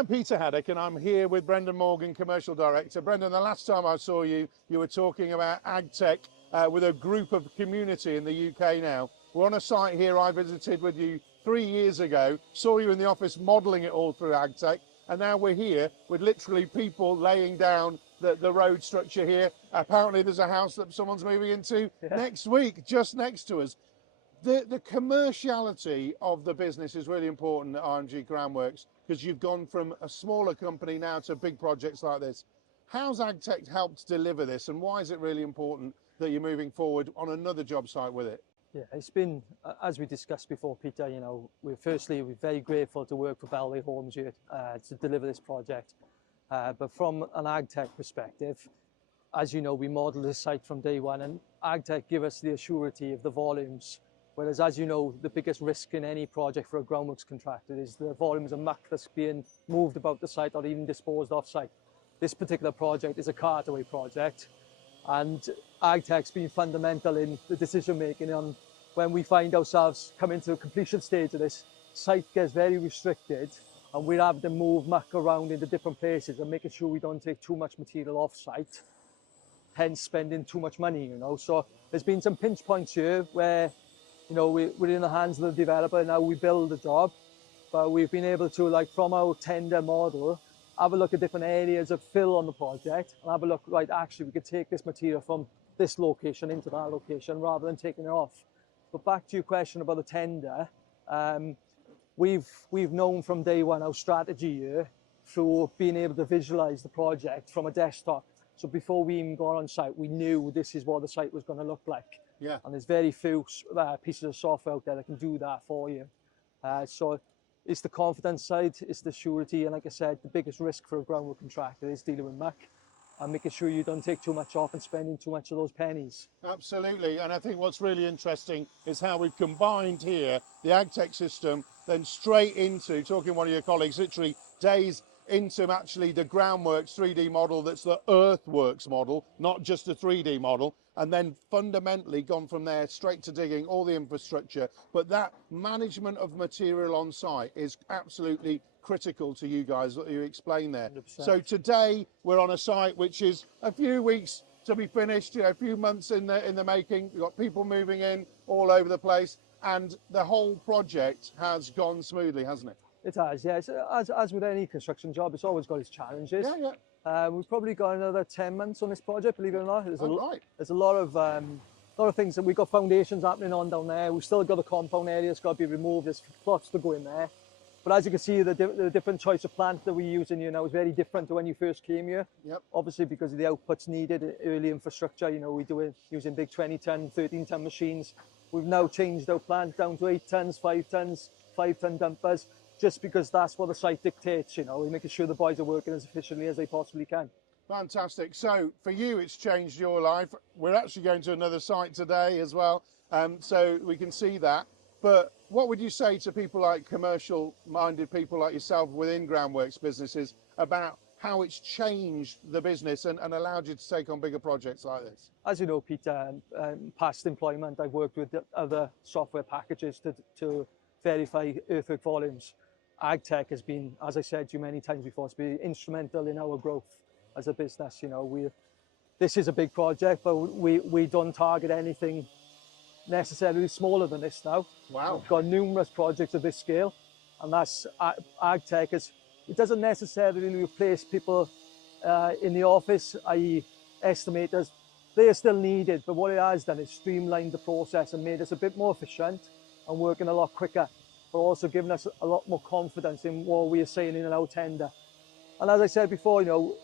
I'm Peter Haddock and I'm here with Brendan Morgan, Commercial Director. Brendan, the last time I saw you, you were talking about AGTEK with a group of community in the UK now. We're on a site here I visited with you 3 years ago, saw you in the office modelling it all through AGTEK, and now we're here with literally people laying down the road structure here. Apparently there's a house that someone's moving into next week, just next to us. The commerciality of the business is really important at RMG Groundworks because you've gone from a smaller company now to big projects like this. How's AGTEK helped deliver this, and why is it really important that you're moving forward on another job site with it? Yeah, it's been, as we discussed before, Peter, you know, we're very grateful to work for Bellway Homes here to deliver this project. But from an AGTEK perspective, as you know, we modelled this site from day one, and AGTEK give us the assurity of the volumes. Whereas, as you know, the biggest risk in any project for a groundworks contractor is the volumes of muck that's being moved about the site or even disposed off site. This particular project is a cartaway project, and AGTEK's been fundamental in the decision making on when we find ourselves coming to the completion stage of this. Site gets very restricted and we're having to move muck around into different places and making sure we don't take too much material off site, hence spending too much money, you know. So there's been some pinch points here where, you know, we're in the hands of the developer. Now we build the job, but we've been able to, like, from our tender model, have a look at different areas of fill on the project and have a look, right, actually we could take this material from this location into that location rather than taking it off. But back to your question about the tender, we've known from day one our strategy here through being able to visualize the project from a desktop. So before we even got on site, we knew this is what the site was going to look like. Yeah. And there's very few pieces of software out there that can do that for you. So it's the confidence side, it's the surety, and like I said, the biggest risk for a groundwork contractor is dealing with muck and making sure you don't take too much off and spending too much of those pennies. Absolutely, and I think what's really interesting is how we've combined here the AGTEK system, then straight into, talking to one of your colleagues, literally days into actually the Groundworks 3D model that's the Earthworks model, not just a 3D model, and then fundamentally gone from there straight to digging all the infrastructure. But that management of material on site is absolutely critical to you guys, what you explained there. 100%. So today we're on a site which is a few weeks to be finished, you know, a few months in the making. We've got people moving in all over the place, and the whole project has gone smoothly, hasn't it? It has, yes. As with any construction job, it's always got its challenges. Yeah, yeah. We've probably got another 10 months on this project, believe it or not. There's a lot of things that we've got foundations happening on down there. We've still got the compound area that's got to be removed. There's plots to go in there. But as you can see, the different choice of plant that we're using here now is very different to when you first came here. Yep. Obviously, because of the outputs needed, early infrastructure, you know, we do it using big 20-ton, 13-ton machines. We've now changed our plant down to 8 tons, 5 tons, 5-ton dumpers, just because that's what the site dictates, you know. We're making sure the boys are working as efficiently as they possibly can. Fantastic. So for you, it's changed your life. We're actually going to another site today as well, so we can see that. But what would you say to people like commercial-minded people like yourself within Groundworks businesses about how it's changed the business and allowed you to take on bigger projects like this? As you know, Peter, past employment, I've worked with other software packages to verify earthwork volumes. AGTEK has been, as I said to you many times before, it's been instrumental in our growth as a business. You know, this is a big project, but we don't target anything necessarily smaller than this now. Wow. We've got numerous projects of this scale, and that's AGTEK. It doesn't necessarily replace people in the office, i.e. estimators. They are still needed, but what it has done is streamlined the process and made us a bit more efficient and working a lot quicker, but also giving us a lot more confidence in what we are saying in our tender. And as I said before, you know,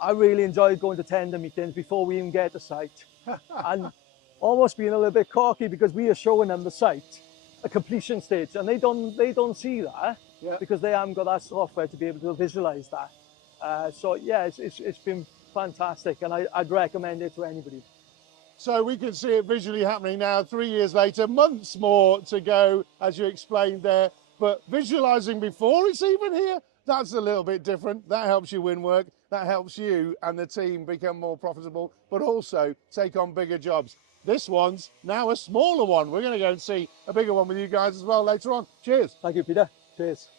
I really enjoyed going to tender meetings before we even get to site and almost being a little bit cocky because we are showing them the site, a completion stage, and they don't see that because they haven't got that software to be able to visualize that. So yeah, it's been fantastic, and I'd recommend it to anybody. So we can see it visually happening now 3 years later, months more to go, as you explained there. But visualizing before it's even here, that's a little bit different. That helps you win work. That helps you and the team become more profitable, but also take on bigger jobs. This one's now a smaller one. We're going to go and see a bigger one with you guys as well later on. Cheers. Thank you, Peter. Cheers.